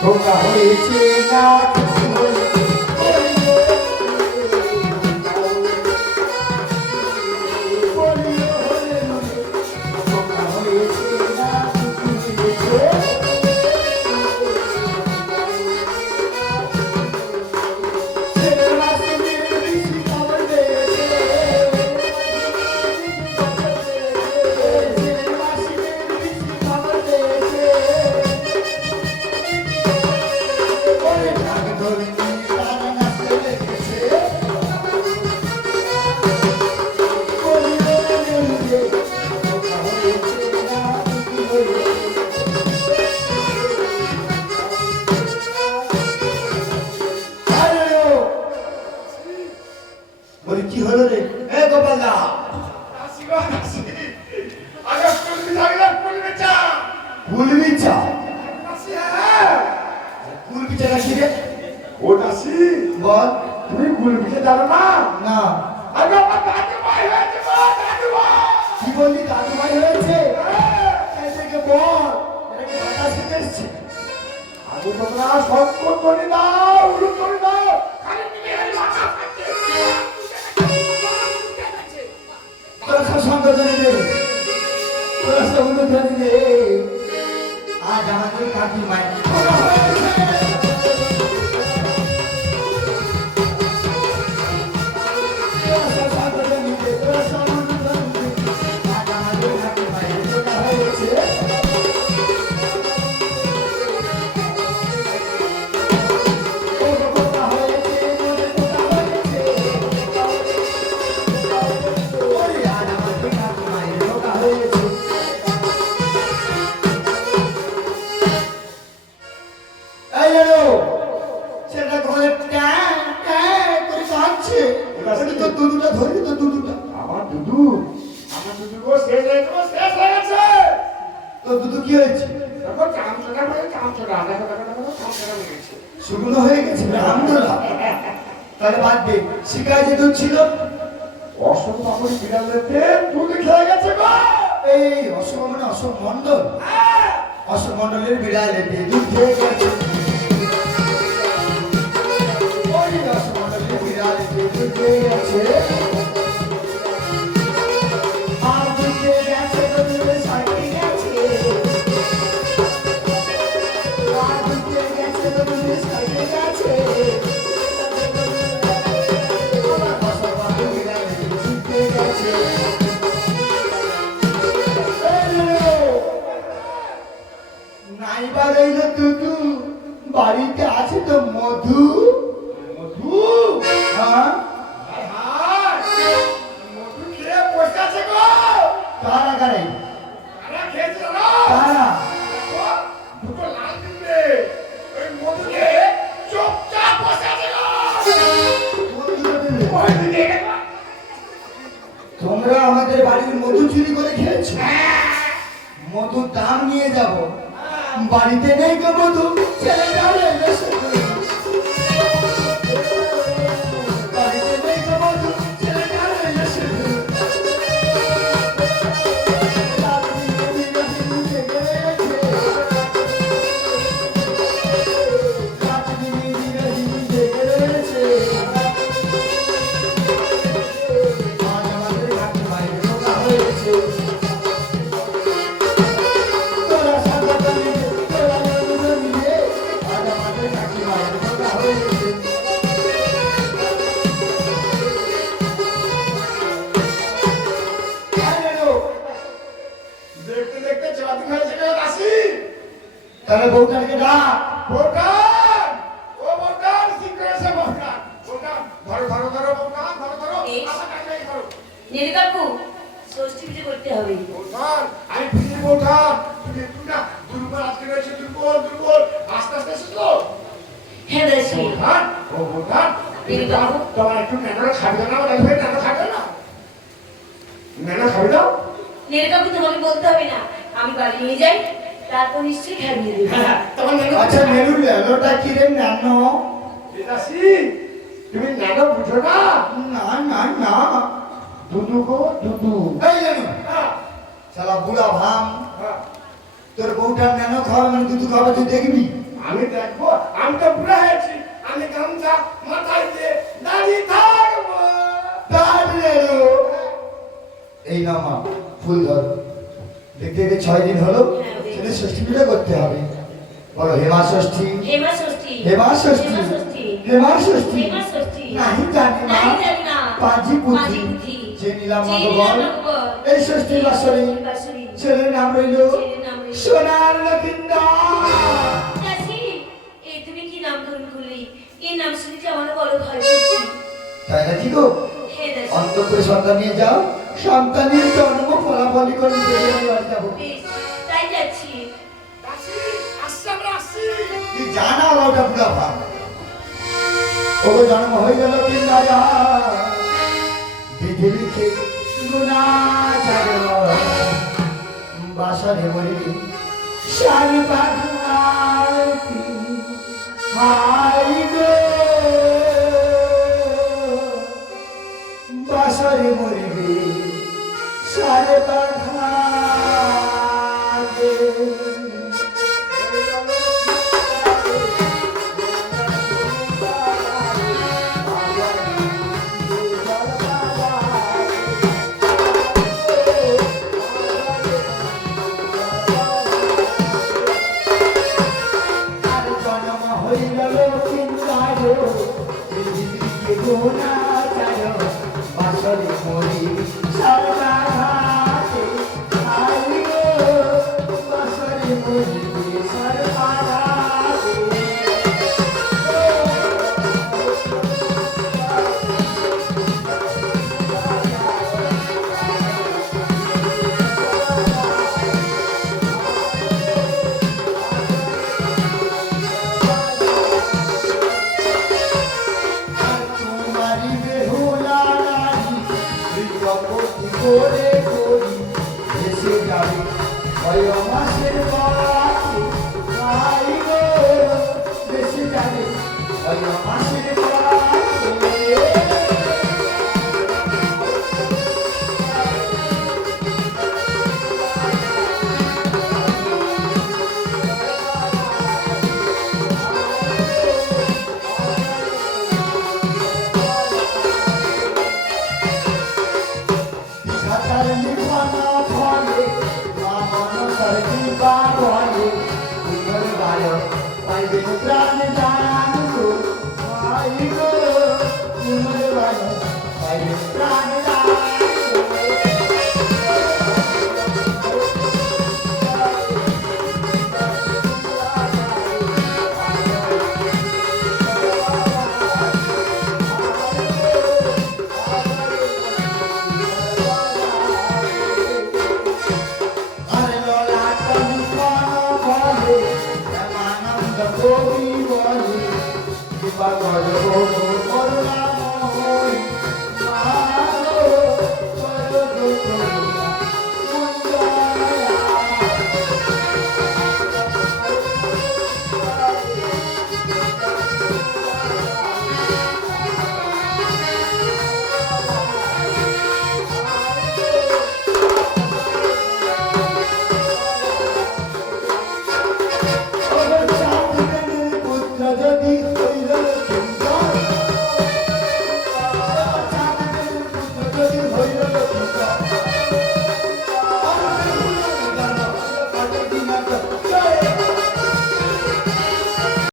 ধোকা হয়েছে না বলি কি হলো রে? এ গোপাল দা। কুলবি চা। আসি, হ্যাঁ। রে? ও বল। তুমি কুলবিতে জানো না? না। আগে আমার দাদু ভাই হয়েছে দাদু ভাই। কি বললি দাদু ভাই হয়েছে? হ্যাঁ। এটাকে বল এটাকে কথা শিখে এসছে আগে তোমরা সৎকর করে দাও, তোরা সব সঙ্গ জানি রে তোরা সব উন্নত জানি আজ আমাদের কাকি শুকনো হয়ে গেছে তাহলে বাদ দে শিকায় যে দুধ ছিল বিড়ালেতে দুধ খেয়ে গেছে গো! এই অশোক মানে অশোক মন্ডল অশোক মন্ডলের বিড়ালে দিয়ে দুধ খেয়ে গেছে। তোমরা আমাদের বাড়ির মধু চুরি করে খেয়েছো? মধুর দাম নিয়ে যাব। বাড়িতে নেই তো মধু। ছেলে যাবে তাহলে বউটাকে ডাক। বোকান ও বোকান শীঘ্র এসে বোকান বোকান ধরো ধরো ধরো ধরো ধরো। এই। আমার কাছে ধরো। নীল কাকু ষষ্ঠী পুজো করতে হবে। আমি ফিরে তুমি তুমি না দুর্বল আজকে রয়েছে দুর্বল দুর্বল। আস্তে আস্তে এসেছ হ্যাঁ দাসি বোকান ও। তোমার একটু খাবে না ন্যানো খাবে না। ন্যানো খাবে না তোমাকে বলতে হবে না। আমি বাড়ি নিয়ে যাই। তারপর নিশ্চয়ই খাইয়ে দেবে। আচ্ছা নেলু লেলোটা কি? রে? নানো। দাসি তুমি ন্যানো বুঝো না? না না না। দুদু গো দুদু। এই নেলু শালা বুড়া ভাম। হ্যাঁ। তোর বউটা ন্যানো খাওয়া মানে দুধ খাওয়া তুই দেখবি? আমি দেখব। আমি তো বুড়া হয়েছি। আমি গামছা মাথায় দিয়ে দাঁড়িয়ে থাকব। তাহলে এই না মা ফুল ধর। দেখতে দেখতে ছয় দিন হলো। সেটা ষষ্ঠী পূজা করতে হবে। বলো হেমা ষষ্ঠী? হেমা ষষ্ঠী। হেমা ষষ্ঠী? হেমা ষষ্ঠী। হেমা ষষ্ঠী? নাহি জানি না। পাঁজি পুঁথি পাঁজি যে নিলাম ভগবান। এই ষষ্ঠী বাসরে ছেলের নাম রইল। সোনার লক্ষিন্দর তুমি কি নাম ধরুন খুললি এই নাম শুনে কি আমার বড় ভয় করছে। তাই নাকি গো? অন্তপুরে সন্তান নিয়ে যাও। সন্তানের জন্ম ফলাফলি করে তাই যাচ্ছি। জানা ওটা পুরা ভাব ওগো জন্ম হয়ে গেল তিন রাজা বিধি লিখে গুণা জাগল। বাসরে বলি শাল বাঘাতি হাই গো? বাসরে মরিবে শাল বাঘাতি Oh yeah. Salvador.